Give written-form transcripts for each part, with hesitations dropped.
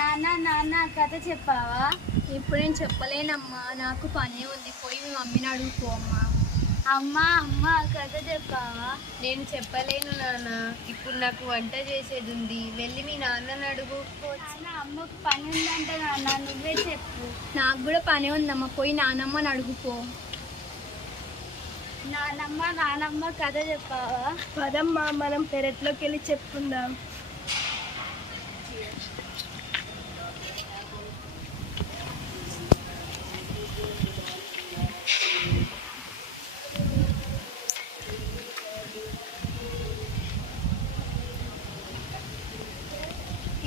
నాన్న నాన్న కథ చెప్పావా? ఇప్పుడు నేను చెప్పలేనమ్మా, నాకు పనే ఉంది. పోయి మీ మమ్మీని అడుగుపో అమ్మా. అమ్మా అమ్మ కథ చెప్పావా? నేను చెప్పలేను నాన్న, ఇప్పుడు నాకు వంట చేసేది ఉంది. వెళ్ళి మీ నాన్నని అడుగు. నాన్న అమ్మకు పని ఉందంటే నాన్న నువ్వే చెప్పు. నాకు కూడా పనే ఉందమ్మా, పోయి నానమ్మని అడుగుపో. నానమ్మ నానమ్మ కథ చెప్పావా? పదమ్మా, మనం పెరట్లోకి వెళ్ళి చెప్పుకుందాం.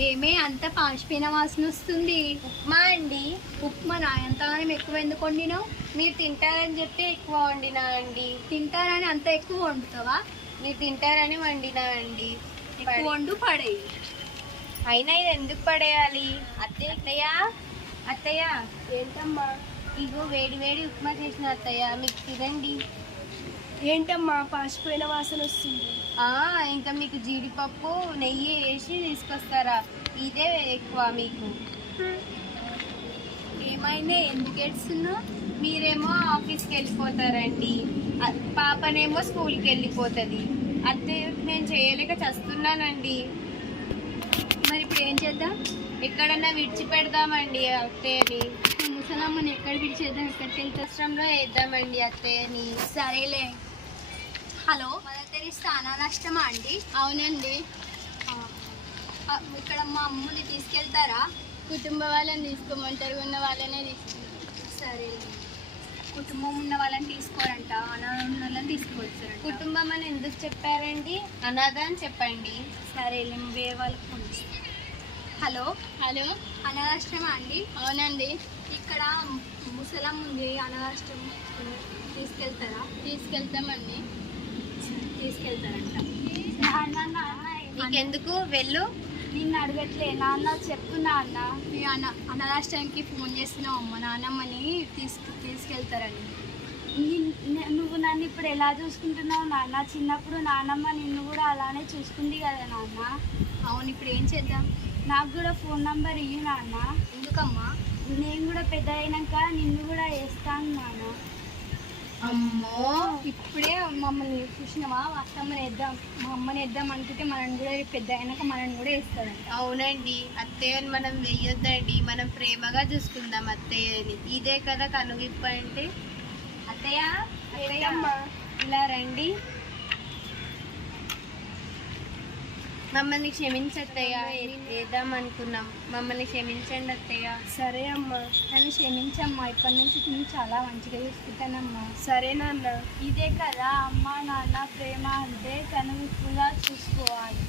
ఏమే అంత పాచిపోయిన వాసన వస్తుంది? ఉప్మా అండి. ఉప్మా నా ఎంతగానో ఎక్కువ ఎందుకు వండినావు? మీరు తింటారని చెప్పి ఎక్కువ వండినా అండి. తింటారని అంత ఎక్కువ వండుతావా? మీరు తింటారని వండినా అండి. ఎక్కువ వండు పడేయి. అయినా ఇది ఎందుకు పడేయాలి? అత్తయ్య అత్తయ్య ఏంటమ్మా? ఇగో వేడి వేడి ఉప్మా చేసిన అత్తయ్య, మీకు తినండి. ఏంటమ్మా పాచిపోయిన వాసన వస్తుంది? ఇంకా మీకు జీడిపప్పు నెయ్యి వేసి తీసుకొస్తారా? ఇదే ఎక్కువ మీకు. ఏమైనా ఎందుకు ఏడుస్తున్నావు? మీరేమో ఆఫీస్కి వెళ్ళిపోతారండి, పాపనేమో స్కూల్కి వెళ్ళిపోతుంది. అత్తయ్య నేను చేయలేక చస్తున్నానండి. మరి ఇప్పుడు ఏం చేద్దాం? ఎక్కడన్నా విడిచిపెడదామండి అత్తయ్యని. ముసలమ్మని ఎక్కడ విడిచేద్దాం? ఎక్కడికి వెళ్తే అవసరంలో వేద్దామండి అత్తయ్యని. సరేలే. హలో, మన దగ్గర స్థానా నష్టమా అండి? అవునండి. ఇక్కడ మా అమ్మని తీసుకెళ్తారా? కుటుంబ వాళ్ళని తీసుకోమంటారు, ఉన్న వాళ్ళనే తీసుకుంటారు. సరే, కుటుంబం ఉన్న వాళ్ళని తీసుకోరంట, అనాథ ఉన్న వాళ్ళని తీసుకొచ్చారంట. కుటుంబం అని ఎందుకు చెప్పారండి? అనాథ అని చెప్పండి. సరే, వేరే వాళ్ళకి ఫోన్ చేస్తాను. హలో హలో, అనాథాశ్రమా అండి? అవునండి. ఇక్కడ ముసలం ఉంది, అనాథాశ్రమం తీసుకెళ్తారా? తీసుకెళ్తామండి. తీసుకెళ్తారంట. నీకెందుకు, వెళ్ళు. నిన్ను అడగట్లే నాన్న, చెప్పు నాన్న. మీ అనాథాశ్రమానికి ఫోన్ చేస్తున్నావు అమ్మ, నాన్నమ్మని తీసుకెళ్తారని. నువ్వు నన్ను ఇప్పుడు ఎలా చూసుకుంటున్నావు నాన్న? చిన్నప్పుడు నాన్నమ్మ నిన్ను కూడా అలానే చూసుకుంది కదా నాన్న. అవును, ఇప్పుడు ఏం చేద్దాం? నాకు కూడా ఫోన్ నంబర్ ఇయ్యి నాన్న. ఎందుకమ్మా? నేను కూడా పెద్ద అయినాక నిన్ను కూడా వేస్తాను నాన్న. అమ్మో, ఇప్పుడే మమ్మల్ని చూసినావా? అత్తమ్మని వేద్దాం, మా అమ్మని వేద్దాం అనుకుంటే మనని కూడా పెద్ద అయినాక మనని కూడా వేస్తాడంట. అవునండి, అత్తయ్యని మనం వెయ్యొద్దండి, మనం ప్రేమగా చూసుకుందాం అత్తయ్యని. ఇదే కదా కనువిప్పు అంటే. అత్తయ్య అత్తయ్య ఇలా రండి. మమ్మల్ని క్షమించత్తయ్య, వేద్దాం అనుకున్నాం, మమ్మల్ని క్షమించండి అత్తయ్య. సరే అమ్మా, నన్ను క్షమించమ్మా, ఇప్పటి నుంచి నేను చాలా మంచిగా చూసుకుంటానమ్మా. సరే నాన్న. ఇదే కదా అమ్మ నాన్న ప్రేమ అంటే, కనువిప్పుగా చూసుకోవాలి.